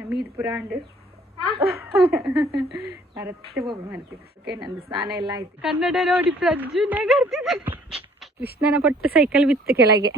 ನಮೀದ್ ಪುರಾಂಡ್ ಮರತ್ತೆ ಹೋಗಿ ಮರ್ತೀವಿ ಓಕೆ ನಂದು ಸ್ನಾನ ಎಲ್ಲ ಆಯ್ತು. ಕನ್ನಡ ನೋಡಿ ಪ್ರಜ್ಜು ನಗರ್ತಿದೆ ಕೃಷ್ಣನ ಪಟ್ಟು ಸೈಕಲ್ ಬಿತ್ತು ಕೆಳಗೆ.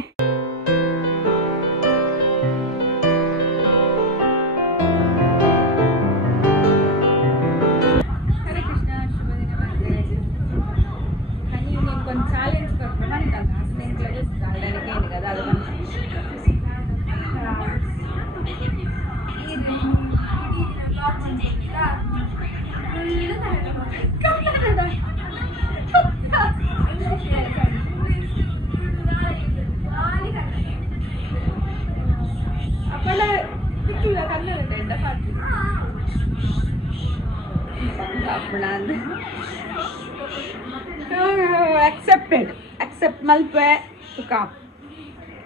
Accept malpe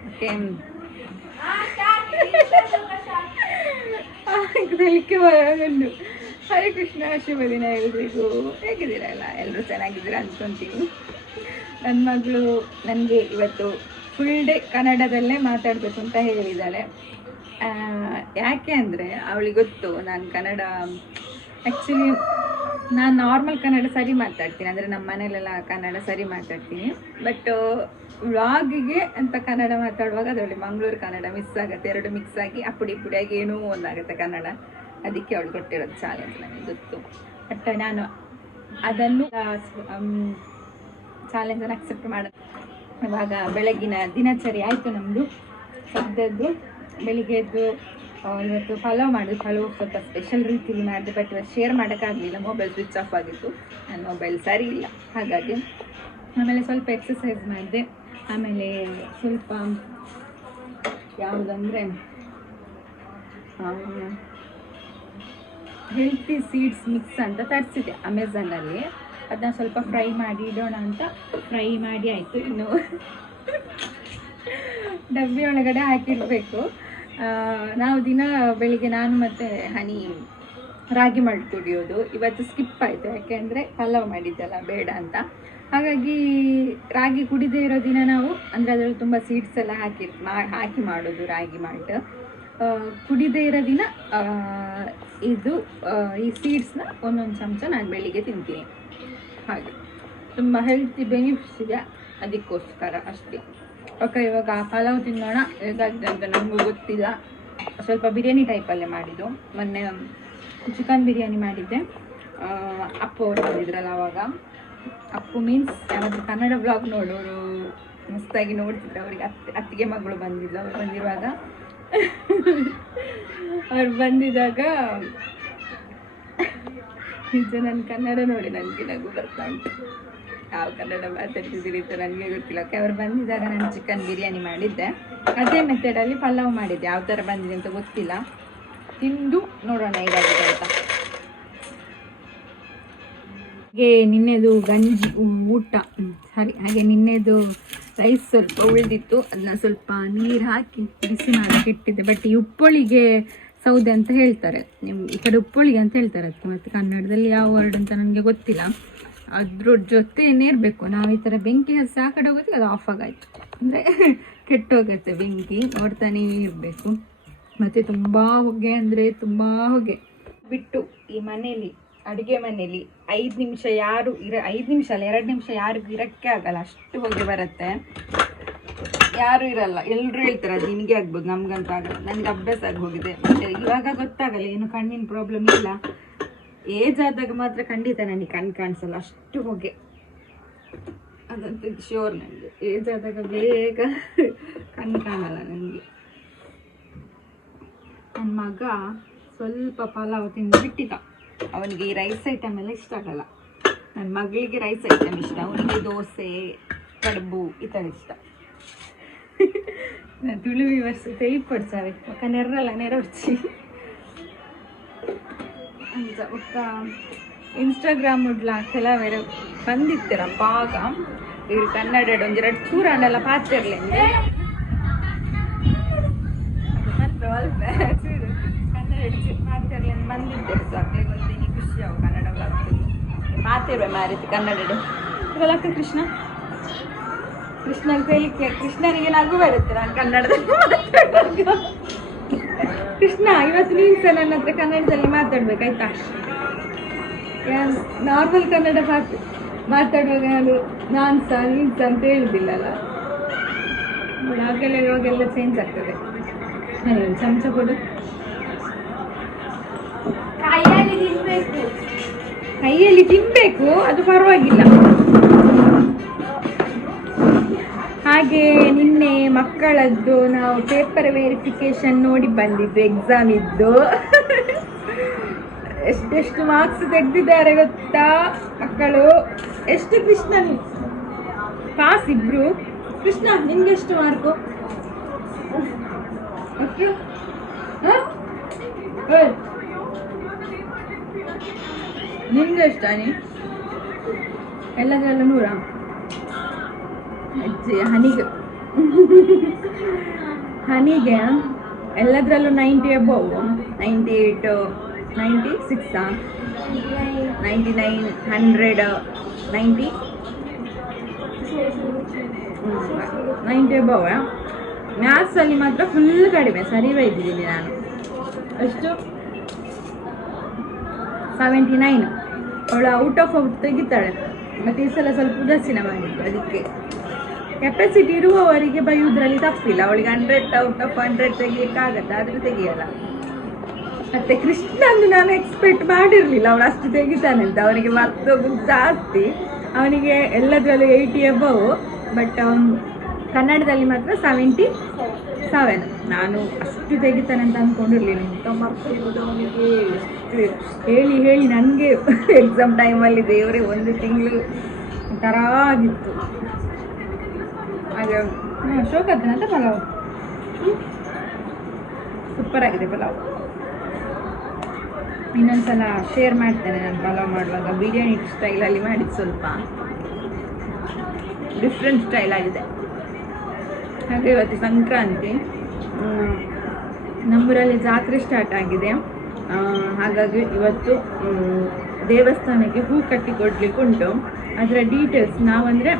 ಓಕೆ ಇದಕ್ಕೆ ಬರಗಂಡು ಹರೇ ಕೃಷ್ಣ ಶುಭ ದಿನ ಎಲ್ರಿಗೂ. ಹೇಗಿದ್ದೀರಾ ಎಲ್ಲ? ಎಲ್ಲರೂ ಚೆನ್ನಾಗಿದ್ದೀರಾ ಅಂದ್ಕೊತೀನಿ ನನ್ನ ಮಗಳು ನನಗೆ ಇವತ್ತು ಫುಲ್ ಡೇ ಕನ್ನಡದಲ್ಲೇ ಮಾತಾಡಬೇಕು ಅಂತ ಹೇಳಿದ್ದಾಳೆ ಯಾಕೆ ಅಂದರೆ ಅವಳಿಗೆ ಗೊತ್ತು ನಾನು ಕನ್ನಡ ಆ್ಯಕ್ಚುಲಿ ನಾನು ನಾರ್ಮಲ್ ಕನ್ನಡ ಸರಿ ಮಾತಾಡ್ತೀನಿ. ಅಂದರೆ ನಮ್ಮ ಮನೇಲೆಲ್ಲ ಕನ್ನಡ ಸರಿ ಮಾತಾಡ್ತೀನಿ. ಬಟ್ ವ್ಲಾಗಿಗೆ ಅಂತ ಕನ್ನಡ ಮಾತಾಡುವಾಗ ಅದರಲ್ಲಿ ಮಂಗಳೂರು ಕನ್ನಡ ಮಿಸ್ ಆಗುತ್ತೆ. ಎರಡು ಮಿಕ್ಸ್ ಆಗಿ ಅಪ್ಪುಡಿ ಪುಡಿಯಾಗಿ ಏನೋ ಒಂದಾಗುತ್ತೆ ಕನ್ನಡ. ಅದಕ್ಕೆ ಅವಳು ಕೊಟ್ಟಿರೋದು ಚಾಲೆಂಜ್ ನನಗೆ ಗೊತ್ತು ಬಟ್ ನಾನು ಅದನ್ನು ಚಾಲೆಂಜನ್ನು ಅಕ್ಸೆಪ್ಟ್ ಮಾಡ ಇವಾಗ ಬೆಳಗಿನ ದಿನಚರಿ ಆಯಿತು ನಮ್ಮದು ಸದ್ಯದ್ದು ಬೆಳಿಗ್ಗೆ ಎದ್ದು ಆ, ಇವತ್ತು ಫಾಲೋ ಮಾಡಿದ್ದು ಫಾಲೋ ಸ್ವಲ್ಪ ಸ್ಪೆಷಲ್ ರೀತಿಲಿ ಮಾಡಿದೆ ಬಟ್ ಇವತ್ತು ಶೇರ್ ಮಾಡೋಕ್ಕಾಗಲಿಲ್ಲ ಮೊಬೈಲ್ ಸ್ವಿಚ್ ಆಫ್ ಆಗಿತ್ತು. ನನ್ನ ಮೊಬೈಲ್ ಸರಿ ಇಲ್ಲ, ಹಾಗಾಗಿ ಆಮೇಲೆ ಸ್ವಲ್ಪ ಎಕ್ಸಸೈಸ್ ಮಾಡಿದೆ. ಆಮೇಲೆ ಸ್ವಲ್ಪ ಯಾವುದಂದರೆ ಹೆಲ್ತಿ ಸೀಡ್ಸ್ ಮಿಕ್ಸ್ ಅಂತ ತರಿಸಿದೆ ಅಮೆಝಾನಲ್ಲಿ ಅದನ್ನ ಸ್ವಲ್ಪ ಫ್ರೈ ಮಾಡಿ ಇಡೋಣ ಅಂತ ಫ್ರೈ ಮಾಡಿ ಆಯಿತು ಇನ್ನು. ಡಬ್ಬಿ ಒಳಗಡೆ ಹಾಕಿಡಬೇಕು ನಾವು ದಿನ ಬೆಳಿಗ್ಗೆ ನಾನು ಮತ್ತು ಹನಿ ರಾಗಿ ಮಾಡಿ ಕುಡಿಯೋದು. ಇವತ್ತು ಸ್ಕಿಪ್ ಆಯಿತು. ಯಾಕೆಂದರೆ ಪಲಾವ್ ಮಾಡಿದ್ದಲ್ಲ, ಬೇಡ ಅಂತ. ಹಾಗಾಗಿ ರಾಗಿ ಕುಡಿದೇ ಇರೋ ದಿನ ನಾವು, ಅಂದರೆ ಅದರಲ್ಲಿ ತುಂಬ ಸೀಡ್ಸ್ ಎಲ್ಲ ಹಾಕಿ, ಮಾ- ಹಾಕಿ ಮಾಡೋದು ರಾಗಿ ಮಾಲ್ಟ್. ಕುಡಿದೇ ಇರೋ ದಿನ ಇದು ಈ ಸೀಡ್ಸ್ನ ಒಂದೊಂದು ಚಮಚ ನಾನು ಬೆಳಿಗ್ಗೆ ತಿಂತೀನಿ. ಹಾಗೆ. ತುಂಬ ಹೆಲ್ತಿ ಬೆನಿಫಿಟ್ಸ್ ಇದೆ. ಅದಕ್ಕೋಸ್ಕರ ಅಷ್ಟೇ. ಓಕೆ, ಇವಾಗ ಪಲಾವ್ ತಿನ್ನೋಣ. ಹೇಗಾಗಿದೆ ಅಂತ ನನಗೂ ಗೊತ್ತಿಲ್ಲ. ಸ್ವಲ್ಪ ಬಿರಿಯಾನಿ ಟೈಪಲ್ಲೇ ಮಾಡಿದ್ದು. ಮೊನ್ನೆ ಚಿಕನ್ ಬಿರಿಯಾನಿ ಮಾಡಿದ್ದೆ. ಅಪ್ಪು ಅವ್ರು ಬಂದಿದ್ರಲ್ಲ ಅವಾಗ. ಅಪ್ಪು ಮೀನ್ಸ್ ಯಾರಾದರೂ ಕನ್ನಡ ಬ್ಲಾಗ್ ನೋಡೋರು ಮಸ್ತಾಗಿ ನೋಡ್ತಿದ್ರು ಅವ್ರಿಗೆ ಅತ್ತೆ, ಅತ್ತಿಗೆ ಮಗಳು ಬಂದಿದ್ಲು. ಅವ್ರು ಬಂದಿರುವಾಗ ಅವ್ರು ಬಂದಿದ್ದಾಗ ನಿಜ ನನ್ನ ಕನ್ನಡ ನೋಡಿ ನನಗೆ ನಗು ಬರ್ತಾ ಉಂಟು. ಯಾವ ಕನ್ನಡ ಮಾತಾಡ್ತಿದ್ದೀರಿ ಅಂತ ನನಗೆ ಗೊತ್ತಿಲ್ಲ. ಓಕೆ ಅವ್ರು ಬಂದಿದ್ದಾಗ ನಾನು ಚಿಕನ್ ಬಿರಿಯಾನಿ ಮಾಡಿದ್ದೆ. ಅದೇ ಮೆಥಡಲ್ಲಿ ಪಲಾವ್ ಮಾಡಿದ್ದೆ. ಯಾವ ಥರ ಬಂದಿದೆ ಅಂತ ಗೊತ್ತಿಲ್ಲ. ತಿಂದು ನೋಡೋಣ ಹೇಗಾಗಿದೆ ಅಂತ. ಹಾಗೆ ನಿನ್ನೆದು ಗಂಜಿ ಊಟ. ಸರಿ. ಹಾಗೆ ನಿನ್ನೆದು ರೈಸ್ ಸ್ವಲ್ಪ ಉಳಿದಿತ್ತು. ಅದನ್ನ ಸ್ವಲ್ಪ ನೀರು ಹಾಕಿ ಬಿಸಿ ಮಾಡಕ್ಕೆ ಇಟ್ಟಿದ್ದೆ. ಬಟ್ ಈ ಉಪ್ಪೊಳಿಗೆ ಸೌದೆ ಅಂತ ಹೇಳ್ತಾರೆ. ನಿಮ್ಮ ಈ ಕಡೆ ಉಪ್ಪೊಳಿಗೆ ಅಂತ ಹೇಳ್ತಾರೆ. ಅದಕ್ಕೆ ಮತ್ತು ಕನ್ನಡದಲ್ಲಿ ಯಾವ ವರ್ಡ್ ಅಂತ ನನಗೆ ಗೊತ್ತಿಲ್ಲ. ಅದ್ರ ಜೊತೆನೇ ಇರಬೇಕು ನಾವು ಈ ಥರ ಬೆಂಕಿ ಹಸಿ ಆ ಕಡೆ ಹೋಗುತ್ತೆ ಅದು ಆಫ್ ಆಗಾಯ್ತು. ಅಂದರೆ ಕೆಟ್ಟೋಗುತ್ತೆ ಬೆಂಕಿ, ನೋಡ್ತಾನೇ ಇರಬೇಕು. ಮತ್ತು ತುಂಬ ಹೊಗೆ ಅಂದರೆ ತುಂಬ ಹೊಗೆ. ಬಿಟ್ಟು ಈ ಮನೇಲಿ, ಅಡುಗೆ ಮನೇಲಿ ಐದು ನಿಮಿಷ ಯಾರು ಇರ, ಐದು ನಿಮಿಷ ಅಲ್ಲ, ಎರಡು ನಿಮಿಷ ಯಾರಿಗೂ ಇರೋಕ್ಕೆ ಆಗಲ್ಲ, ಅಷ್ಟು ಹೊಗೆ ಬರುತ್ತೆ. ಯಾರು ಇರಲ್ಲ ಎಲ್ಲರೂ ಹೇಳ್ತಾರೆ ಅದು ನಿನಗೆ ಆಗ್ಬೋದು, ನಮ್ಗಂತ ಆಗಲ್ಲ. ನನಗೆ ಅಭ್ಯಾಸ ಆಗಿ ಹೋಗಿದೆ. ಮತ್ತೆ ಇವಾಗ ಗೊತ್ತಾಗಲ್ಲ, ಏನು ಕಣ್ಣಿನ ಪ್ರಾಬ್ಲಮ್ ಇಲ್ಲ. ಏಜ್ ಆದಾಗ ಮಾತ್ರ ಖಂಡಿತ ನನಗೆ ಕಣ್ಣು ಕಾಣಿಸಲ್ಲ, ಅಷ್ಟು ಹೊಗೆ. ಅದಂತ ಶ್ಯೂರ್ ನನಗೆ ಏಜ್ ಆದಾಗ ಬೇಗ ಕಣ್ಣು ಕಾಣಲ್ಲ ನನಗೆ. ನನ್ನ ಮಗ ಸ್ವಲ್ಪ ಪಲಾವ್ ತಿಂದು ಬಿಟ್ಟಿದ್ದ ಅವನಿಗೆ ಈ ರೈಸ್ ಐಟಮ್ ಎಲ್ಲ ಇಷ್ಟ ಆಗಲ್ಲ. ನನ್ನ ಮಗಳಿಗೆ ರೈಸ್ ಐಟಮ್ ಇಷ್ಟ, ಅವನಿಗೆ ದೋಸೆ, ಕಡುಬು ಈ ಥರ ಇಷ್ಟ. ನಾನು ತುಳುವಿ ವರ್ಷ ತೇಪಡ್ಸಾವೆ ಪಕ್ಕ ನೆರಲ್ಲ ನೆರಡ್ಸಿ ಅಂತ ಒಕ್ಕ ಇನ್ಸ್ಟಾಗ್ರಾಮ್ ಕೆಲವೆರ ಬಂದಿತ್ತರ ಪಾಗ ಇವ್ರು ಕನ್ನಡ ಒಂದೆರಡು ಚೂರಾಂಡೆಲ್ಲ ಪಾತಿರ್ಲಿ ಕನ್ನಡ ಪಾತಿರ್ಲಿ ಬಂದಿದ್ದೆ ಸೊ ಅಕ್ಕೆ ಗೊತ್ತೀನಿ ಖುಷಿ ಅವು ಕನ್ನಡ ಪಾತಿರ್ವೆ ಮಾರಿತಿ ಕನ್ನಡ ಇವೆಲ್ಲ ಕೃಷ್ಣ. ಕೃಷ್ಣನ ಕೈಲಿಕ್ಕೆ ಕೃಷ್ಣನಿಗೆ ನಗು ಬರುತ್ತೆ ನಾನು ಕನ್ನಡದಲ್ಲಿ. ಕೃಷ್ಣ ಇವತ್ತು ನೀನು ಸಹ ನನ್ನ ಹತ್ರ ಕನ್ನಡದಲ್ಲಿ ಮಾತಾಡ್ಬೇಕಾಯ್ತಾ ನಾರ್ಮಲ್ ಕನ್ನಡ ಮಾತು ಮಾತಾಡುವಾಗ ನಾನು ನಾನು ಸಹ ನೀನು ಸಹ ಅಂತ ಹೇಳುದಿಲ್ಲಲ್ಲ? ಆಗೆಲ್ಲ ಇರುವಾಗೆಲ್ಲ ಚೇಂಜ್ ಆಗ್ತದೆ. ಚಮಚ ಕೊಡು. ಕೈಯಲ್ಲಿ ತಿನ್ಬೇಕು. ಕೈಯಲ್ಲಿ ತಿನ್ಬೇಕು ಅದು ಪರವಾಗಿಲ್ಲ. ಹಾಗೆ ನಿನ್ನೆ ಮಕ್ಕಳದ್ದು ನಾವು ಪೇಪರ್ ವೆರಿಫಿಕೇಶನ್ ನೋಡಿ ಬಂದಿದ್ದು ಎಕ್ಸಾಮ್ ಇದ್ದು. ಎಷ್ಟೆಷ್ಟು ಮಾರ್ಕ್ಸ್ ತೆಗೆದಿದ್ದಾರೆ ಗೊತ್ತಾ ಮಕ್ಕಳು? ಎಷ್ಟು ಕೃಷ್ಣ ಪಾಸ್ ಇಬ್ರು. ಕೃಷ್ಣ ನಿಮ್ಗೆ ಎಷ್ಟು ಮಾರ್ಕು ಅಷ್ಟು ಹ? ಓಯ್. ನಿಮ್ದು ಎಷ್ಟು ಅನಿ ಎಲ್ಲದರಲ್ಲೂ ನೂರ? ಹನಿಗೆ. ಹನಿಗೆ ಎಲ್ಲದರಲ್ಲೂ ninety above ninety eight ninety ಸಿಕ್ಸಾ ninety nine hundred ninety ninety above ಮ್ಯಾಥ್ಸಲ್ಲಿ ಮಾತ್ರ ಫುಲ್ ಕಡಿಮೆ, ಸರಿ ಬೈದಿದ್ದೀನಿ ನಾನು. ಎಷ್ಟು ಸೆವೆಂಟಿ ನೈನ್ ಅವಳು ಔಟ್ ಆಫ್ ಔಟ್ ತೆಗಿತಾಳೆ. ಮತ್ತು ಈ ಸಲ ಸ್ವಲ್ಪ ಉದಾಸೀನ ಮಾಡಿದ್ದು ಅದಕ್ಕೆ. ಕೆಪಾಸಿಟಿ ಇರುವವರಿಗೆ ಬೈಯುವುದ್ರಲ್ಲಿ ತಪ್ಪಿಲ್ಲ. ಅವಳಿಗೆ ಹಂಡ್ರೆಡ್ ಔಟ್ ಆಫ್ ಹಂಡ್ರೆಡ್ ತೆಗಿಯಕ್ಕಾಗತ್ತೆ? ಆದರೂ ತೆಗಿಯಲ್ಲ. ಮತ್ತೆ ಕೃಷ್ಣಂದು ನಾನು ಎಕ್ಸ್ಪೆಕ್ಟ್ ಮಾಡಿರಲಿಲ್ಲ. ಅವಳು ಅಷ್ಟು ತೆಗಿತಾನೆ ಅಂತ ಅವನಿಗೆ ಮತ್ತೊಬ್ಬ ಜಾಸ್ತಿ. ಅವನಿಗೆ ಎಲ್ಲದರಲ್ಲೂ ಏಯ್ಟಿ ಅಬವ್ ಬಟ್ ಅವನು ಕನ್ನಡದಲ್ಲಿ ಮಾತ್ರ ಸೆವೆಂಟಿ ಸೆವೆನ್ ನಾನು ಅಷ್ಟು ತೆಗಿತಾನೆ ಅಂತ ಅಂದ್ಕೊಂಡಿರ್ಲಿಲ್ಲ ಮರ್ತೋಗೋದು ಅವನಿಗೆ? ಹೇಳಿ ಹೇಳಿ ನನಗೆ ಎಕ್ಸಾಮ್ ಟೈಮಲ್ಲಿ ದೇವರೇ ಒಂದು ತಿಂಗಳು ಒಂಥರ ಆಗಿತ್ತು. ಹಾಗೆ ಹಾಂ ಶೋಕತ್ತನ ಅಂತ ಪಲಾವ್? ಸೂಪರ್ ಆಗಿದೆ ಪಲಾವ್. ಇನ್ನೊಂದ್ಸಲ ಶೇರ್ ಮಾಡ್ತೇನೆ ನಾನು ಪಲಾವ್ ಮಾಡುವಾಗ. ಬಿರಿಯಾನಿ ಸ್ಟೈಲಲ್ಲಿ ಮಾಡಿದ್ದು ಸ್ವಲ್ಪ. ಡಿಫ್ರೆಂಟ್ ಸ್ಟೈಲ್ ಆಗಿದೆ. ಹಾಗೆ ಇವತ್ತು ಸಂಕ್ರಾಂತಿ. ನಮ್ಮೂರಲ್ಲಿ ಜಾತ್ರೆ ಸ್ಟಾರ್ಟ್ ಆಗಿದೆ. ಹಾಗಾಗಿ ಇವತ್ತು ದೇವಸ್ಥಾನಕ್ಕೆ ಹೂ ಕಟ್ಟಿ ಕೊಡ್ಲಿಕ್ಕೆ ಉಂಟು. ಅದರ ಡೀಟೇಲ್ಸ್ ನಾವಂದರೆ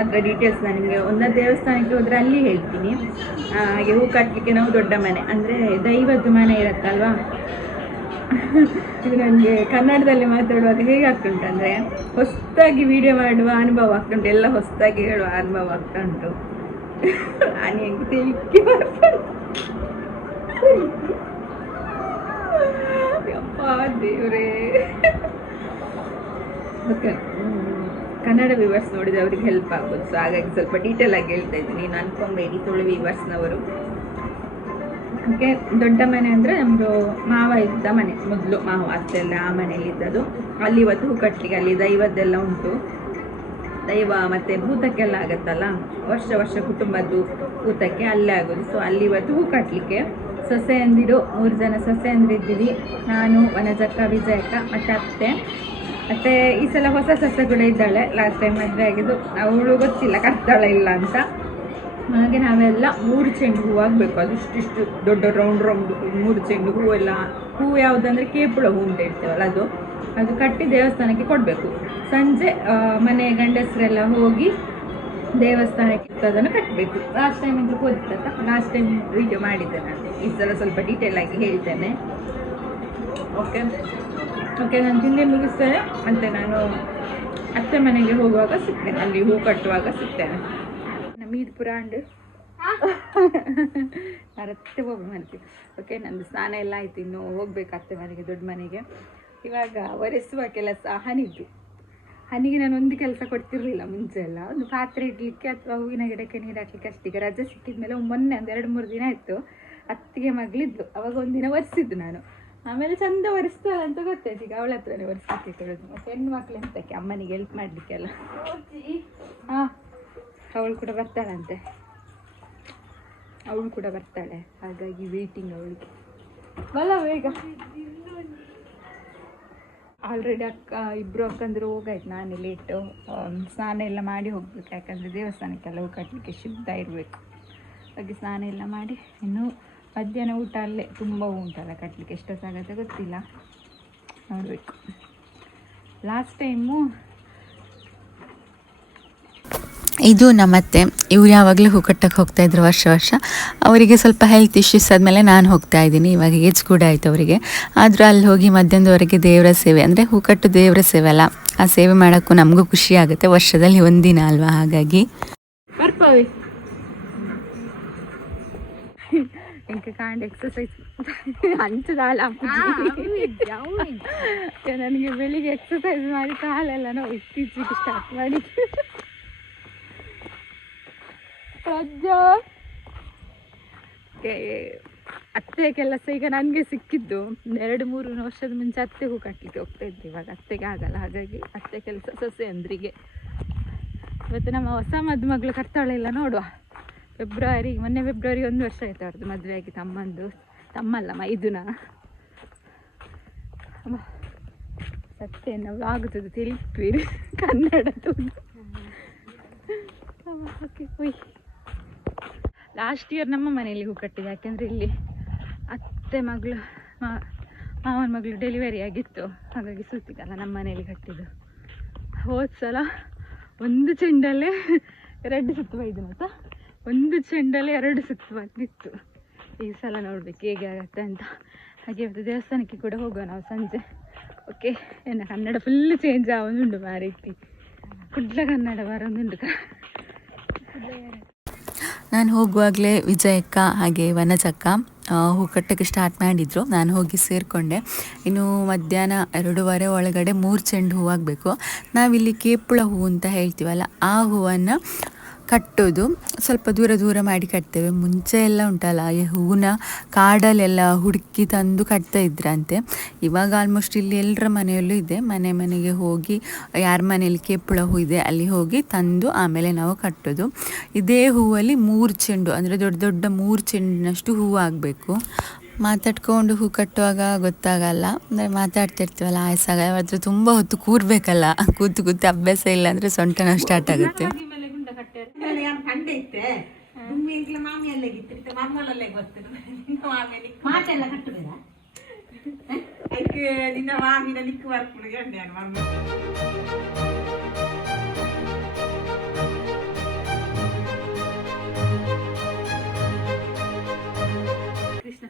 ಅದರ ಡೀಟೇಲ್ಸ್ ನಾನು ನಿಮಗೆ ಒಂದೊಂದು ದೇವಸ್ಥಾನಕ್ಕೆ ಹೋದರೆ ಅಲ್ಲಿ ಹೇಳ್ತೀನಿ. ಹಾಗೆ ಹೂ ಕಟ್ಟಲಿಕ್ಕೆ ನಾವು ದೊಡ್ಡ ಮನೆ. ಅಂದರೆ ದೈವದ್ದು ಮನೆ ಇರುತ್ತಲ್ವಾ? ಇದು ನನಗೆ ಕನ್ನಡದಲ್ಲಿ ಮಾತಾಡುವಾಗ ಹೇಗೆ ಆಗ್ತುಂಟಂದರೆ ಹೊಸದಾಗಿ ವಿಡಿಯೋ ಮಾಡುವ ಅನುಭವ ಆಗ್ತುಂಟು. ಎಲ್ಲ ಹೊಸದಾಗಿ ಹೇಳುವ ಅನುಭವ ಆಗ್ತಾ ಉಂಟು ನಾನು ಹೆಂಗೆ ಯಪ್ಪ ದೇವರೇ. ಓಕೆ ಕನ್ನಡ ವಿವರ್ಸ್ ನೋಡಿದ್ರೆ ಅವ್ರಿಗೆ ಹೆಲ್ಪ್ ಆಗ್ಬೋದು ಸೊ ಹಾಗಾಗಿ ಸ್ವಲ್ಪ ಡೀಟೇಲ್ ಆಗಿ ಹೇಳ್ತಾ ಇದ್ದೀನಿ. ನಾನು ಅನ್ಕೊಂಬೇಡಿ ತುಳು ವಿವರ್ಸ್ನವರು ಓಕೆ ದೊಡ್ಡ ಮನೆ ಅಂದರೆ ನಮ್ಮದು ಮಾವ ಇದ್ದ ಮನೆ. ಮೊದಲು ಮಾವ, ಅತ್ತೆಲ್ಲ ಆ ಮನೆಯಲ್ಲಿ ಇದ್ದದ್ದು. ಅಲ್ಲಿ ಇವತ್ತು ಕಟ್ಟಲಿಕ್ಕೆ ಅಲ್ಲಿ ದೈವದ್ದೆಲ್ಲ ಉಂಟು. ದೈವ ಮತ್ತು ಭೂತಕ್ಕೆಲ್ಲ ಆಗತ್ತಲ್ಲ? ವರ್ಷ ವರ್ಷ ಕುಟುಂಬದ್ದು ಭೂತಕ್ಕೆ ಅಲ್ಲೇ ಆಗೋದು. ಸೊ ಅಲ್ಲಿ ಇವತ್ತು ಹೂ ಕಟ್ಟಲಿಕ್ಕೆ ಸೊಸೆ ಅಂದಿರು ಮೂರು ಜನ ಸೊಸೆ ಅಂದಿದ್ದೀವಿ ನಾನು, ವನಜಕ್ಕ, ವಿಜಯಕ್ಕ, ಮತ್ತು ಅತ್ತೆ. ಮತ್ತು ಈ ಸಲ ಹೊಸ ಸಸ್ಯಗಳು ಇದ್ದಾಳೆ. ಲಾಸ್ಟ್ ಟೈಮ್ ಮದುವೆ ಆಗಿದ್ದು ಅವಳು ಗೊತ್ತಿಲ್ಲ, ಕರ್ತಾಳೆ ಇಲ್ಲ ಅಂತ. ಹಾಗೆ ನಾವೆಲ್ಲ ಮೂರು ಚೆಂಡು ಹೂವು ಆಗಬೇಕು ಅದು ಇಷ್ಟಿಷ್ಟು ದೊಡ್ಡ ರೌಂಡ್ ರೌಂಡ್ ಮೂರು ಚೆಂಡು ಹೂವೆಲ್ಲ ಹೂವು ಯಾವುದಂದ್ರೆ ಕೇಪುಳ ಹೂ ಅಂತ ಹೇಳ್ತೇವಲ್ಲ ಅದು. ಅದು ಕಟ್ಟಿ ದೇವಸ್ಥಾನಕ್ಕೆ ಕೊಡಬೇಕು. ಸಂಜೆ ಮನೆ ಗಂಡಸರೆಲ್ಲ ಹೋಗಿ ದೇವಸ್ಥಾನಕ್ಕೆ ಅದನ್ನು ಕಟ್ಟಬೇಕು ಲಾಸ್ಟ್ ಟೈಮ್ ಅಂತ ಗೊತ್ತಲ್ಲ ಲಾಸ್ಟ್ ಟೈಮ್ ವೀಡಿಯೋ ಮಾಡಿದ್ದೆ ನಾನು. ಈ ಸಲ ಸ್ವಲ್ಪ ಡೀಟೇಲ್ ಆಗಿ ಹೇಳ್ತೇನೆ. ಓಕೆ ಓಕೆ, ನಾನು ತಿಂಡಿ ಮುಗಿಸ್ತೇನೆ. ಮತ್ತೆ ನಾನು ಅತ್ತೆ ಮನೆಗೆ ಹೋಗುವಾಗ ಸಿಗ್ತೇನೆ. ಅಲ್ಲಿ ಹೂ ಕಟ್ಟುವಾಗ ಸಿಗ್ತೇನೆ. ನಮೀದು ಪುರಾಂಡ್. ಅತ್ತೆ ಹೋಗಿ ಮಾಡ್ತೀವಿ ಓಕೆ, ನಂದು ಸ್ನಾನ ಎಲ್ಲ ಆಯ್ತು. ಇನ್ನು ಹೋಗ್ಬೇಕು ಅತ್ತೆ ಮನೆಗೆ, ದೊಡ್ಡ ಮನೆಗೆ. ಇವಾಗ ಒರೆಸುವ ಕೆಲಸ ಹನಿದ್ದು. ಹನಿಗೆ ನಾನು ಒಂದು ಕೆಲಸ ಕೊಡ್ತಿರ್ಲಿಲ್ಲ ಮುಂಚೆ ಎಲ್ಲ. ಒಂದು ಪಾತ್ರೆ ಇಡ್ಲಿಕ್ಕೆ ಅಥವಾ ಹೂವಿನ ಗಿಡಕ್ಕೆ ನೀರು ಹಾಕ್ಲಿಕ್ಕೆ ಅಷ್ಟೀಗ ರಜೆ ಸಿಕ್ಕಿದ್ಮೇಲೆ ಮೊನ್ನೆ ಒಂದು ಎರಡು ಮೂರು ದಿನ ಇತ್ತು ಅತ್ತಿಗೆ ಮಗಳಿದ್ದು. ಅವಾಗ ಒಂದಿನ ಒರೆಸಿದ್ದು ನಾನು. ಆಮೇಲೆ ಚಂದ ಒರೆಸ್ತಾಳೆ ಅಂತ ಗೊತ್ತಾಯ್ತು. ಈಗ ಅವಳ ಹತ್ರನೇ ಒರೆಸ್ಲಿಕ್ಕೆ ಕೇಳೋದು. ಮತ್ತೆ ಹೆಣ್ಣು ಮಕ್ಳು ಎಂತಕ್ಕೆ? ಅಮ್ಮನಿಗೆ ಹೆಲ್ಪ್ ಮಾಡಲಿಕ್ಕೆಲ್ಲ. ಹಾಂ ಅವಳು ಕೂಡ ಬರ್ತಾಳಂತೆ. ಅವಳು ಕೂಡ ಬರ್ತಾಳೆ. ಹಾಗಾಗಿ ವೇಟಿಂಗ್ ಅವಳಿಗೆ ಬಲ ಬೇಗ. ಆಲ್ರೆಡಿ ಅಕ್ಕ ಇಬ್ಬರು ಅಕ್ಕಂದ್ರೆ ಹೋಗಾಯ್ತು. ನಾನೇ ಲೇಟು ಸ್ನಾನ ಎಲ್ಲ ಮಾಡಿ ಹೋಗ್ಬೇಕು. ಯಾಕಂದರೆ ದೇವಸ್ಥಾನಕ್ಕೆಲ್ಲ ಹೋಗಿ ಕಟ್ಟಲಿಕ್ಕೆ ಶುದ್ಧ ಇರಬೇಕು. ಹಾಗೆ ಸ್ನಾನ ಎಲ್ಲ ಮಾಡಿ ಇನ್ನು ಮಧ್ಯಾಹ್ನ ಊಟ ಅಲ್ಲೇ ತುಂಬ ಉಂಟಲ್ಲ ಕಟ್ಟಲಿಕ್ಕೆ ಸಾಗತ್ತೆ ಗೊತ್ತಿಲ್ಲ. ನೋಡಬೇಕು. ಲಾಸ್ಟ್ ಟೈಮು ಇದು ನಮ್ಮತ್ತೆ ಇವ್ರು ಯಾವಾಗಲೂ ಹೂ ಕಟ್ಟಕ್ಕೆ ಹೋಗ್ತಾ ಇದ್ರು ವರ್ಷ ವರ್ಷ. ಅವರಿಗೆ ಸ್ವಲ್ಪ ಹೆಲ್ತ್ ಇಶ್ಯೂಸ್ ಆದಮೇಲೆ ನಾನು ಹೋಗ್ತಾ ಇದ್ದೀನಿ ಇವಾಗ ಏಜ್ ಕೂಡ ಆಯಿತು ಅವರಿಗೆ. ಆದರೂ ಅಲ್ಲಿ ಹೋಗಿ ಮಧ್ಯಾಹ್ನದವರೆಗೆ ದೇವರ ಸೇವೆ ಅಂದರೆ ಹೂಕಟ್ಟು ದೇವರ ಸೇವೆ ಅಲ್ಲ ಆ ಸೇವೆ ಮಾಡೋಕ್ಕೂ ನಮಗೂ ಖುಷಿ ಆಗುತ್ತೆ ವರ್ಷದಲ್ಲಿ ಒಂದಿನ ಅಲ್ವಾ ಹಾಗಾಗಿ. എനിക്ക് ಕಾಂಡ ಎಕ್ಸಸೈಸ್ ಹಂಚದಾಲ ನನಗೆ ಬೆಳಿಗ್ಗೆ ಎಕ್ಸಸೈಸ್ ಮಾಡಿ ಕಾಲೆಲ್ಲ ನೋವು ಇತ್ತೀಚೆಗೆ ಸ್ಟಾರ್ಟ್ ಮಾಡಿ ಪ್ರಜ್ಜಾ ಏ- ಅತ್ತೆ ಕೆಲಸ ಈಗ ನನಗೆ ಸಿಕ್ಕಿದ್ದು ಒಂದು ಎರಡು ಮೂರು ವರ್ಷದ ಮುಂಚೆ ಅತ್ತೆ ಹೂ ಕಟ್ಟಲಿಕ್ಕೆ ಹೋಗ್ತಾ ಇದ್ದೆ ಇವಾಗ ಅತ್ತೆಗೆ ಆಗಲ್ಲ ಹಾಗಾಗಿ ಅತ್ತೆ ಕೆಲಸ ಸೊಸೆ ಅಂದ್ರಿಗೆ ಇವತ್ತು ನಮ್ಮ ಹೊಸ ಮದುಮಗಳು ಕರ್ತಾಳೆ ಇಲ್ಲ ನೋಡುವ ಫೆಬ್ರವರಿ ಮೊನ್ನೆ ಫೆಬ್ರವರಿ ಒಂದು ವರ್ಷ ಆಯ್ತು ಅವ್ರದ್ದು ಮದುವೆ ಆಗಿ ತಮ್ಮಂದು. ತಮ್ಮಲ್ಲ, ಮೈದುನ. ಸತ್ಯ ನಾವು ಆಗುತ್ತದೆ ತಿಳಿಸ್ತೀರಿ ಕನ್ನಡ ಓಕೆ ಲಾಸ್ಟ್ ಇಯರ್ ನಮ್ಮ ಮನೆಯಲ್ಲಿ ಹೂ ಕಟ್ಟಿದೆ, ಯಾಕೆಂದರೆ ಇಲ್ಲಿ ಅತ್ತೆ ಮಗಳು ಮಾವನ ಮಗಳು ಡೆಲಿವರಿ ಆಗಿತ್ತು. ಹಾಗಾಗಿ ಸುತ್ತಿದ್ದಲ್ಲ ನಮ್ಮ ಮನೆಯಲ್ಲಿ ಕಟ್ಟಿದ್ದು. ಹೋದ್ಸಲ ಒಂದು ಚೆಂಡಲ್ಲೇ ರೆಡ್ ಸುತ್ತು ಬೈದು ಮಾತಾ ಒಂದು ಚೆಂಡಲ್ಲಿ ಎರಡು ಸುತ್ತು ಬಂದಿತ್ತು ಈ ಸಲ ನೋಡ್ಬೇಕು ಹೇಗೆ ಆಗತ್ತೆ ಅಂತ. ಹಾಗೆ ಇವತ್ತು ದೇವಸ್ಥಾನಕ್ಕೆ ಕೂಡ ಹೋಗುವ ನಾವು ಸಂಜೆ. ಓಕೆ ಏನ ಕನ್ನಡ ಫುಲ್ ಚೇಂಜ್ ಆಗೋದುಂಡು ಆ ರೀತಿ. ಕುಡ್ಲ ಕನ್ನಡ ಬರೋದುಂಡು ನಾನು ಹೋಗುವಾಗಲೇ ವಿಜಯಕ್ಕ, ಹಾಗೆ ವನಜಕ್ಕ ಹೂ ಕಟ್ಟಕ್ಕೆ ಸ್ಟಾರ್ಟ್ ಮಾಡಿದರು. ನಾನು ಹೋಗಿ ಸೇರಿಕೊಂಡೆ. ಇನ್ನು ಮಧ್ಯಾಹ್ನ ಎರಡೂವರೆ ಒಳಗಡೆ ಮೂರು ಚೆಂಡು ಹೂವಾಗಬೇಕು. ನಾವಿಲ್ಲಿ ಕೇಪುಳ ಹೂವು ಅಂತ ಹೇಳ್ತೀವಲ್ಲ, ಆ ಹೂವನ್ನು ಕಟ್ಟೋದು. ಸ್ವಲ್ಪ ದೂರ ದೂರ ಮಾಡಿ ಕಟ್ತೇವೆ. ಮುಂಚೆ ಎಲ್ಲ ಉಂಟಲ್ಲ, ಈ ಹೂವಿನ ಕಾಡಲ್ಲೆಲ್ಲ ಹುಡುಕಿ ತಂದು ಕಟ್ತಾ ಇದ್ರಂತೆ. ಇವಾಗ ಆಲ್ಮೋಸ್ಟ್ ಇಲ್ಲಿ ಎಲ್ಲರ ಮನೆಯಲ್ಲೂ ಇದೆ. ಮನೆ ಮನೆಗೆ ಹೋಗಿ, ಯಾರ ಮನೆಯಲ್ಲಿ ಕೇಪುಳ ಹೂ ಇದೆ, ಅಲ್ಲಿ ಹೋಗಿ ತಂದು ಆಮೇಲೆ ನಾವು ಕಟ್ಟೋದು. ಇದೇ ಹೂವಲ್ಲಿ ಮೂರು ಚೆಂಡು, ಅಂದರೆ ದೊಡ್ಡ ದೊಡ್ಡ ಮೂರು ಚೆಂಡಿನಷ್ಟು ಹೂವು ಆಗಬೇಕು. ಮಾತಾಡ್ಕೊಂಡು ಹೂ ಕಟ್ಟುವಾಗ ಗೊತ್ತಾಗಲ್ಲ. ಅಂದರೆ ಮಾತಾಡ್ತಿರ್ತೀವಲ್ಲ ಆಯಸ್ಸಾಗ ಅದ್ರ ತುಂಬ ಹೊತ್ತು ಕೂರ್ಬೇಕಲ್ಲ. ಕೂತು ಕೂತು ಅಭ್ಯಾಸ ಇಲ್ಲ ಅಂದರೆ ಸೊಂಟನ ಸ್ಟಾರ್ಟ್ ಆಗುತ್ತೆ. ಮಾತೆಲ್ಲ ಕಟ್ಟಬೇಡ ನಿನ್ನ ಮಾಮಿನ ನಿಕ್ಕು ಬರ್ಕೊಂಡು ಗಂಡೆ ಮಮ್ಮಿ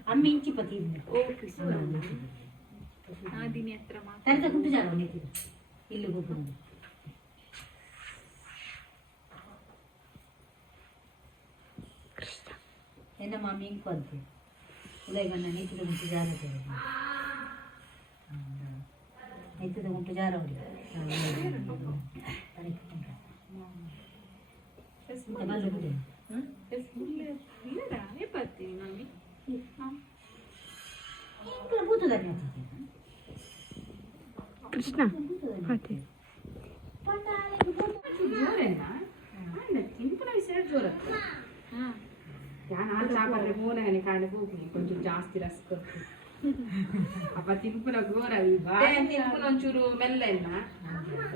ಅಮ್ಮ ಇಂಚಿ ಪತಿ ಓ ಕೃಷ್ಣ ಆದಿನಿ ಹತ್ರ ಮಾತು ತರದ ಕುಂಟು ಜಾಗ ನಿಂತಿದೆ ಇಲ್ಲಿ ಕೂತ್ಕೊಂಡು ಎನ್ನ ಮಾಮಿ ಇಂಕು ಅಂತೆ ಉದಯಗಣ್ಣ ನಿಂತಿದ ಕುಂಟು ಜಾಗ ನಿಂತಿದ ಕುಂಟು ಜಾರ ಅವರಿಗೆ ಕೃಷ್ಣ ಮತ್ತೆ కొంచెం జాస్తి రస్క్ ಅಪ್ಪ ತಿನ್ಪುನ ಗೋರ ತಿನ್ಪುನ ಒಂಚೂರು ಮೆಲ್ಲ ಇಲ್ಲ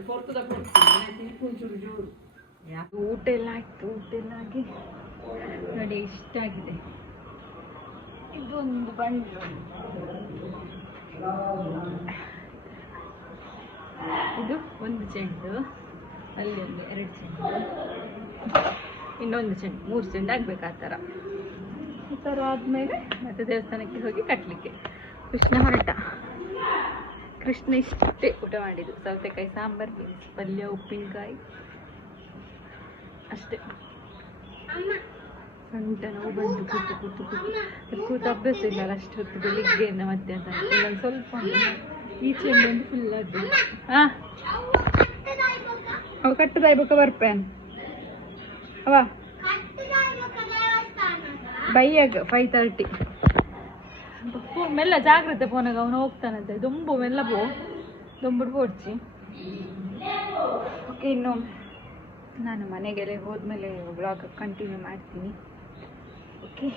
ಕೊಡ್ತದ ಕೊಡ್ತೀನಿ ತಿನ್ಪು ಒಂಚೂರು ಜೋರು ಊಟ ಎಲ್ಲ ಆಯ್ತು ಊಟ ಎಲ್ಲ ಆಗಿ ನೋಡಿ ಇಷ್ಟ ಆಗಿದೆ ಇದೊಂದು ಬಂಡು ಇದು ಒಂದು ಚೆಂಡು ಅಲ್ಲಿ ಒಂದು ಎರಡು ಚೆಂಡು ಇನ್ನೊಂದು ಚೆಂಡು ಮೂರು ಚೆಂಡು ಆಗ್ಬೇಕು ಆ ಥರ. ಈ ಥರ ಆದಮೇಲೆ ಮತ್ತೆ ದೇವಸ್ಥಾನಕ್ಕೆ ಹೋಗಿ ಕಟ್ಟಲಿಕ್ಕೆ ಕೃಷ್ಣ ಹೊರಟ. ಕೃಷ್ಣ ಇಷ್ಟೇ ಊಟ ಮಾಡಿದ್ದು. ಸೌತೆಕಾಯಿ ಸಾಂಬಾರು ಬೀನ್ಸ್ ಪಲ್ಯ ಉಪ್ಪಿನಕಾಯಿ. ಅಷ್ಟೇ. ಸೊಂಟ ನೋವು ಬಂದು ಕೂತು ಕೂತು ಕೂತು. ಕೂತು ಅಭ್ಯಾಸ ಇಲ್ಲ. ಅಷ್ಟು ಹೊತ್ತು ಬೆಳಿಗ್ಗೆಯಿಂದ ಮತ್ತೆ ಅಂತ ಇನ್ನೊಂದು ಸ್ವಲ್ಪ ಈಚೆ ಒಂದು ಫುಲ್ ಅದು ಹಾ ಅವ ಕಟ್ಟದಾಯ್ಬೇಕ ಬರ್ಪೇನ್. ಅವ? ಬೈಯಾಗ ಫೈವ್ ತರ್ಟಿ ಮೆಲ್ಲ ಜಾಗ್ರತೆ ಪೋನಾಗ ಅವನು ಹೋಗ್ತಾನಂತೆ. ದುಂಬು ಮೆಲ್ಲ ಬೋ. ದೊಂಬುಡು ಪೋಡ್ಚಿ ಓಕೆ ಇನ್ನು ನಾನು ಮನೆಗೆಲ್ಲ ಹೋದ್ಮೇಲೆ ಬ್ಲಾಗ್ ಕಂಟಿನ್ಯೂ ಮಾಡ್ತೀನಿ. ಓಕೆ.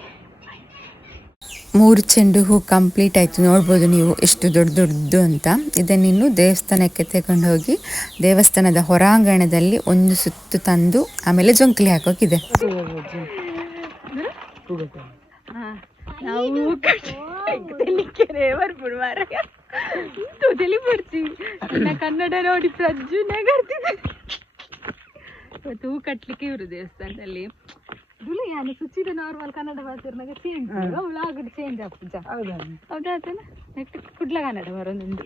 ಮೂರು ಚೆಂಡು ಹೂ ಕಂಪ್ಲೀಟ್ ಆಯಿತು. ನೋಡ್ಬೋದು ನೀವು ಎಷ್ಟು ದೊಡ್ಡ ದೊಡ್ಡದು ಅಂತ. ಇದನ್ನಿನ್ನು ದೇವಸ್ಥಾನಕ್ಕೆ ತಗೊಂಡು ಹೋಗಿ ದೇವಸ್ಥಾನದ ಹೊರಾಂಗಣದಲ್ಲಿ ಒಂದು ಸುತ್ತು ತಂದು ಆಮೇಲೆ ಜೊಂಕ್ಲಿ ಹಾಕೋಕಿದೆ. ಕನ್ನಡ ನೋಡಿ ಪ್ರಜ್ಜು ನಗರ್ತಿದ್ದೆ ಇವತ್ತು ಹೂ ಕಟ್ಲಿಕ್ಕೆ ಇವರು ದೇವಸ್ಥಾನದಲ್ಲಿ. ದುಲು ಯಾನು ಸುಚಿದ ನಾರ್ಮಲ್ ಕನ್ನಡ ಮಾತಾಡ್ನಾಗ ಚೇಂಜ್ ಉಳ್ಳಾಗಡ್ಡಿ ಚೇಂಜ್ ಆಪುಜ ಹೌದಾತನ ನೆಕ್ಸ್ಟ್ ಕುಡ್ಲ ಕನ್ನಡ ಬರೋದೊಂದು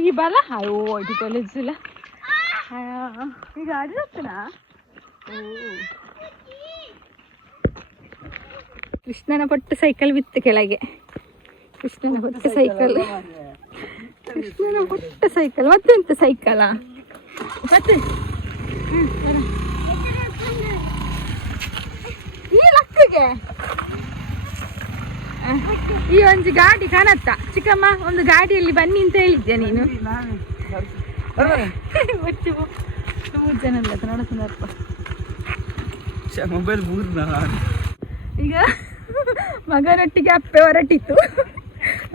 ಈ ಬಲ? ಅಯ್ಯೋ ಇದು ಕಾಲೇಜ್ ಇಲ್ಲ ಈಗ ಓ. ಕೃಷ್ಣನ ಪಟ್ಟು ಸೈಕಲ್ ಬಿತ್ತು ಕೆಳಗೆ. ಕೃಷ್ಣನ ಪಟ್ಟು ಸೈಕಲ್ ಕೃಷ್ಣನ ಪುಟ್ಟ ಸೈಕಲ್ ಮತ್ತೆಂತ ಸೈಕಲ ಮತ್ತೆ? ಹ್ಮ್, ಈ ಒಂದು ಗಾಡಿ ಕಾಣತ್ತ? ಚಿಕ್ಕಮ್ಮ ಒಂದು ಗಾಡಿಯಲ್ಲಿ ಬನ್ನಿ ಅಂತ ಹೇಳಿದ್ದೆ ನೀನು? ಮೂರು ಜನ ಮೊಬೈಲ್ ಈಗ ಮಗನೊಟ್ಟಿಗೆ ಅಪ್ಪೆ ಹೊರಟಿತ್ತು.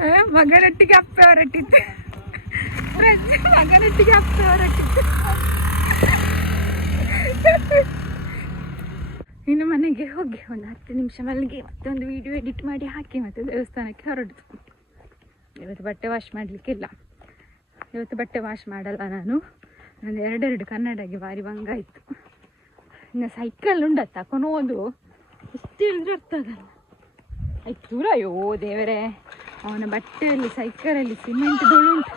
ಆ, ಮಗನೊಟ್ಟಿಗೆ ಅಪ್ಪೆ ಹೊರಟಿತ್ತು. ಮಗನೊಟ್ಟಿಗೆ ಅಪ್ಪೆ ಹೊರಟಿತ್ತು. ಇನ್ನು ಮನೆಗೆ ಹೋಗಿ ಒಂದು ಹತ್ತು ನಿಮಿಷ ಮಲ್ಲಿಗೆ ಮತ್ತೊಂದು ವಿಡಿಯೋ ಎಡಿಟ್ ಮಾಡಿ ಹಾಕಿ ಮತ್ತೆ ದೇವಸ್ಥಾನಕ್ಕೆ ಹೊರಡ್ತು ಇವತ್ತು ಬಟ್ಟೆ ವಾಶ್ ಮಾಡಲಿಕ್ಕಿಲ್ಲ. ಇವತ್ತು ಬಟ್ಟೆ ವಾಶ್ ಮಾಡಲ್ಲ ನಾನು. ಒಂದು ಎರಡೆರಡು ಕನ್ನಡಗೆ ಭಾರಿ ಭಂಗ ಆಯಿತು. ಇನ್ನು ಸೈಕಲ್ ಉಂಡ ತಕೊಂಡೋದು ಎಷ್ಟು ಹೇಳಿದ್ರು ಅರ್ಥ ಆಗಲ್ಲ. ಆಯ್ತು ದೂರ? ಅಯ್ಯೋ ದೇವರೇ. ಅವನ ಬಟ್ಟೆಯಲ್ಲಿ ಸೈಕಲಲ್ಲಿ ಸಿಮೆಂಟ್ ಉಂಟು.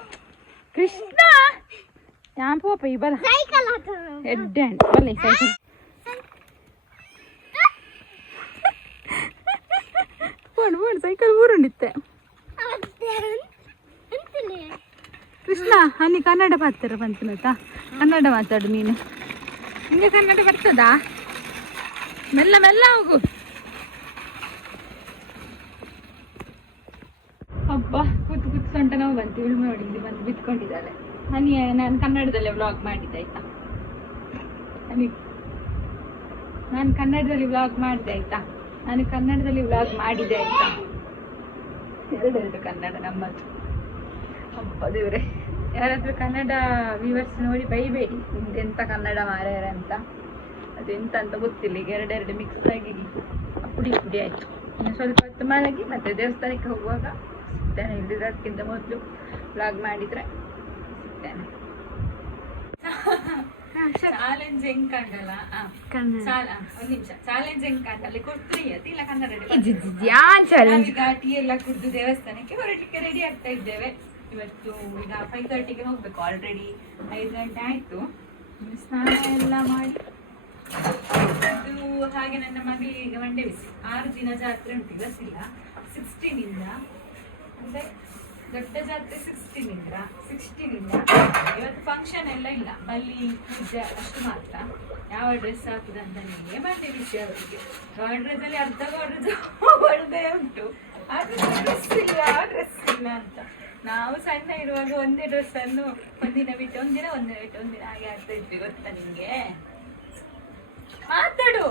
ಕೃಷ್ಣ! ಯಾಂಪೋಪ ಈ ಬಲ? ಎಡ್ಡೆ ಬಲ್ಲ ಸೈಕಲ್ ಬೋಡು ಬೋಡು ಸೈಕಲ್ ಊರುಂಡಿತ್ತೆ. ಕೃಷ್ಣ, ಹನಿ ಕನ್ನಡ ಮಾತಾಡ ಬಂತನತ ಕನ್ನಡ ಮಾತಾಡು ನೀನು. ನಿಂಗೆ ಕನ್ನಡ ಬರ್ತದಾ? ಮೆಲ್ಲ ಮೆಲ್ಲ ಹೋಗು. ಅಬ್ಬ, ಕೂತು ಕೂತು ಸೊಂಟ ನೋವು ಬಂತು ಇವಳು ನೋಡಿ, ಇಲ್ಲಿ ಬಂದು ಬಿತ್ಕೊಂಡಿದ್ದಾಳೆ ಹನಿ, ನಾನು ಕನ್ನಡದಲ್ಲೇ ವ್ಲಾಗ್ ಮಾಡಿದ್ದೆ, ಆಯ್ತಾ? ಹನಿ, ನಾನು ಕನ್ನಡದಲ್ಲಿ ವ್ಲಾಗ್ ಮಾಡಿದೆ, ಆಯ್ತಾ? ನಾನು ಕನ್ನಡದಲ್ಲಿ ವ್ಲಾಗ್ ಮಾಡಿದೆ, ಆಯ್ತಾ? ಎರಡೆರಡು ಕನ್ನಡ, ನಮ್ಮದು. ಅಪ್ಪ ದೇವ್ರೆ. ಯಾರಾದ್ರೂ ಕನ್ನಡ ವ್ಯೂವರ್ಸ್ ನೋಡಿ ಬೈಬೇಡಿ. ಎಂತ ಕನ್ನಡ ಮಾರ್ಯಾರ ಅಂತ. ಅದು ಅಂತ ಗೊತ್ತಿಲ್ಲ. ಈಗ ಎರಡೆರಡು ಮಿಕ್ಸ್ ಆಗಿ ಪುಡಿ ಪುಡಿ ಆಯ್ತು. ಇನ್ನು ಸ್ವಲ್ಪ ಹೊತ್ತು ಮಲಗಿ ಮತ್ತೆ ದೇವಸ್ಥಾನಕ್ಕೆ ಹೋಗುವಾಗ ಸಿಗ್ತೇನೆ. ಇಲ್ಲದಕ್ಕಿಂತ ಮೊದಲು ಬ್ಲಾಗ್ ಮಾಡಿದ್ರೆ ಸಿಗ್ತೇನೆ. ಚಾಲೆಂಜ್ ಹೆಂಗ್ ಕಂಡಲ್ಲ? ಒಂದ್ ನಿಮಿಷ. ಚಾಲೆಂಜ್ ಹೆಂಗ್ ಕಂಡಲ್ಲಿ? ಕೊಡ್ತೀರಿ ಅತಿ ಇಲ್ಲ ಕನ್ನಡ ಚಾಲೆಂಜ್ ಘಾಟಿ ಎಲ್ಲ ಕುಡಿದು ದೇವಸ್ಥಾನಕ್ಕೆ ಹೊರಡ್ಲಿಕ್ಕೆ ರೆಡಿ ಆಗ್ತಾ ಇದ್ದೇವೆ. ಇವತ್ತು ಈಗ ಫೈವ್ ತರ್ಟಿಗೆ ಹೋಗ್ಬೇಕು. ಆಲ್ರೆಡಿ ಐದು ಗಂಟೆ ಆಯ್ತು. ಸ್ನಾನ ಎಲ್ಲ ಮಾಡಿ ಇದು ಹಾಗೆ ನನ್ನ ಮಗಳಿಗೆ ಮಂಡೆ ಬಿಸಿ ಆರು ದಿನ ಜಾತ್ರೆ ಉಂಟು ಗೊತ್ತಿಲ್ಲ ಸಿಕ್ಸ್ಟೀನ್ ಇಂದ. ಅಂದ್ರೆ ದೊಡ್ಡ ಜಾತ್ರೆ ಸಿಕ್ಸ್ಟೀನ್ ಇಂದ ಸಿಕ್ಸ್ಟೀನ್ ಇಂದ. ಇವತ್ತು ಫಂಕ್ಷನ್ ಎಲ್ಲ ಇಲ್ಲ. ಅಲ್ಲಿ ಪೂಜೆ ಅಷ್ಟು ಮಾತ್ರ. ಯಾವ ಡ್ರೆಸ್ ಹಾಕುದಂತ ನಿಮಗೆ ಮತ್ತೆ ವಿಷಯ ಅವರಿಗೆ ಅಲ್ಲಿ ಅರ್ಧ ಗಾಡ್ರೇಜ್ ಒಳ್ಳೆ ಉಂಟು. ಆದ್ರೆ ಡ್ರೆಸ್ ಇಲ್ಲ ಡ್ರೆಸ್ ಇಲ್ಲ ಅಂತ. ನಾವು ಸಣ್ಣ ಇರುವಾಗ ಒಂದೇ ಡ್ರೆಸ್ ಅನ್ನು ಒಂದಿನ ಬಿಟ್ಟು ಒಂದಿನ ಒಂದಿನ ಬಿಟ್ಟು ಒಂದಿನ ಹಾಗೆ ಆಗ್ತಾ ಇದ್ವಿ ಗೊತ್ತಾ ನಿಮ್ಗೆ? ಮಾತಾಡು.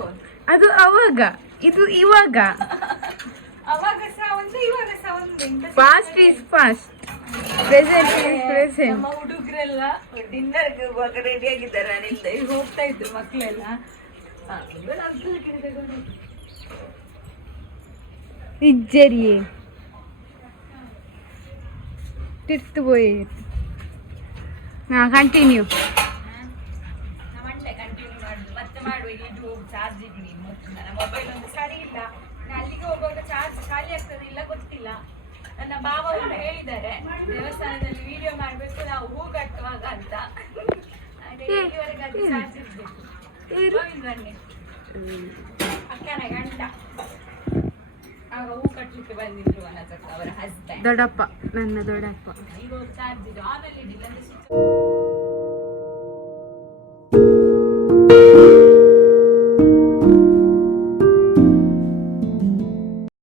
ಅದು ಅವಾಗ. ಇದು ಇವಾಗ. ಅವಾಗ ಸಹ ಒಂದು ಇವಾಗ ಒಂದು past is past present is present ನಮ್ಮ ಹುಡುಗರೆಲ್ಲ ಡಿನ್ನರ್ಗೆ ಇವಾಗ ರೆಡಿ ಆಗಿದ್ದಾರೆ ನಾನಿಂದ ಈಗ ಹೋಗ್ತಾ ಇದ್ರು ಮಕ್ಕಳೆಲ್ಲ ಇಜ್ಜರಿಯೇ. ತಿರ್ತು പോയി ಹಾ ಕಂಟಿನ್ಯೂ ಕಂಟಿನ್ಯೂ ಮಾಡುದು. ಮತ್ತೆ ಮಾಡುವ ಇದು ಚಾರ್ಜ್ ಇದ್ದೀನಿ. ಮೊಬೈಲ್ ಒಂದು ಸರಿ ಇಲ್ಲ. ಅಲ್ಲಿಗೆ ಹೋಗುವಾಗ ಚಾರ್ಜ್ ಖಾಲಿ ಆಗ್ತದೆ ಇಲ್ಲ ಗೊತ್ತಿಲ್ಲ. ನನ್ನ ಭಾವ ಅವರು ಹೇಳಿದ್ದಾರೆ ದೇವಸ್ಥಾನದಲ್ಲಿ ವಿಡಿಯೋ ಮಾಡಬೇಕು ನಾವು ಹೂ ಕಟ್ಟುವಾಗ ಅಂತ. ಇಲ್ಲಿವರೆಗೆ ಅದು ಚಾರ್ಜ್ ಇರ್ಬೇಕು ಬನ್ನಿ. ಅಕ್ಕನ ಗಂಡ. ಆಗ ಹೂ ಕಟ್ಟಲಿಕ್ಕೆ ಬಂದಿದ್ರು ಅನಸಕ್ಕ ಅವರ ಹಸ್ಬೆಂಡ್ ದೊಡ್ಡಪ್ಪ ನನ್ನ ದೊಡ್ಡಪ್ಪ. ಈಗ ಚಾರ್ಜ್ ಇದು ಆಮೇಲೆ ಇಡಿಲ್ಲ